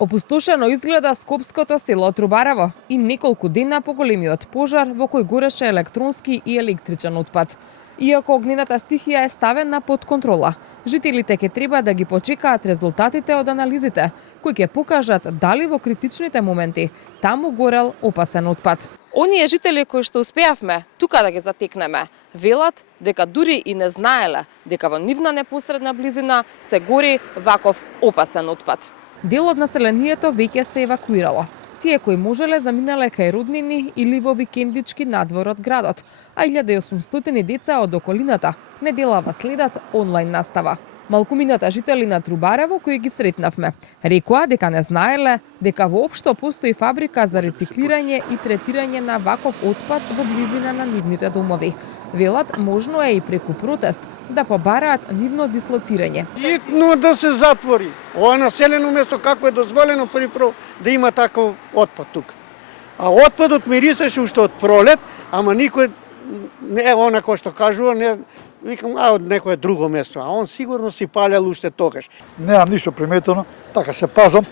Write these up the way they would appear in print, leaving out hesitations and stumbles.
Опустошено изгледа скопското село Трубарево и неколку дена по големиот пожар во кој гореше електронски и електричен отпад. Иако огнената стихија е ставена под контрола, жителите ќе треба да ги почекаат резултатите од анализите, кои ќе покажат дали во критичните моменти таму горел опасен отпад. Оние жители кои што успеавме тука да ги затекнеме, велат дека дури и не знаеле дека во нивна непосредна близина се гори ваков опасен отпад. Дел од населението веќе се евакуирало. Тие кои можеле заминале кај роднини или во викендички надвор од градот, а 1800 деца од околината неделава следат онлайн настава. Малкумината жители на Трубарево кои ги сретнавме, рекоа дека не знаеле дека воопшто постои фабрика за рециклирање и третирање на ваков отпад во близина на нивните домови. Велат можно е и преку протест да побараат нивно дислоцирање. Итно да се затвори. Ова населено место како е дозволено прво да има таков отпад тука. А отпадот мирисеше уште од пролет, ама никој не е она кој што кажува, не викам од некое друго место, а он сигурно си палел уште тогаш. Немам ништо приметено, така се пазам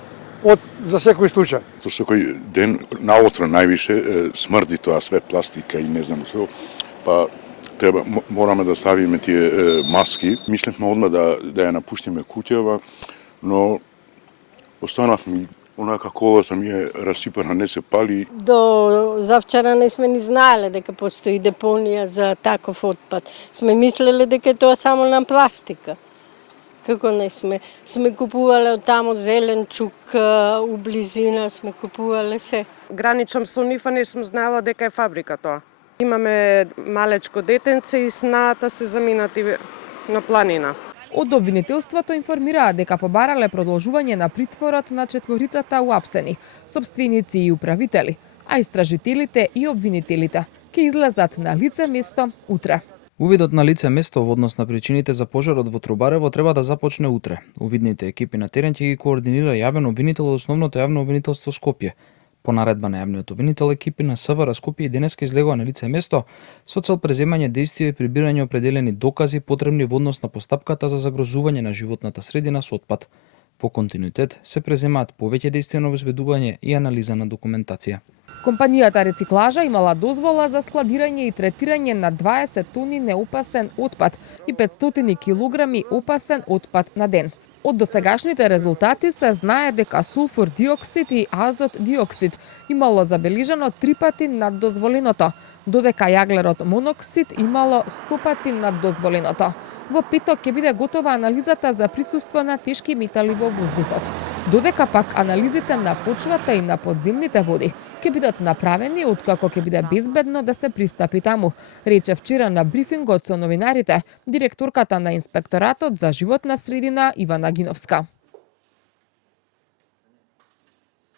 за секој случај. То секој ден наутро највише смрди тоа све пластика и не знам што, па мораме да ставиме тие маски. Мислевме одма да ја напуштиме куќава, но останавме онака колата ми е расипана, не се пали. До завчера не сме ни знаеле дека постои депонија за таков отпад. Сме мислеле дека тоа само на пластика. Како не сме купувале од таму зеленчук, у близина сме купувале се. Граничам со нив, а не сум знаела дека е фабрика тоа. Имаме малечко детенце и снаата се заминати на планина. Од обвинителството информираат дека побарале продолжување на притворот на четворицата уапсени, сопственици и управители, а истражителите и обвинителите ќе излезат на лице место утре. Увидот на лице место во однос на причините за пожарот во Трубарево треба да започне утре. Увидните екипи на терен ќе ги координира јавен обвинител од Основното јавно обвинителство Скопје. По наредба на јавниот обвинител, екипи на СВР Скопје и денеска излегува на лице место со цел преземање дејствија и прибирање определени докази потребни во однос на постапката за загрозување на животната средина со отпад. Во континуитет се преземаат повеќе дејствија на обезбедување и анализа на документација. Компанијата Рециклажа имала дозвола за складирање и третирање на 20 тони неопасен отпад и 500 килограми опасен отпад на ден. Од досегашните резултати се знае дека сулфур диоксид и азот диоксид имало забележано 3 пати над дозволеното, додека јаглерод моноксид имало 100 пати над дозволеното. Во петок ќе биде готова анализата за присуство на тешки метали во воздухот, додека пак анализите на почвата и на подземните води ќе бидат направени откако ќе биде безбедно да се пристапи таму, рече вчера на брифингот со новинарите директорката на Инспекторатот за животна средина Ивана Гиновска.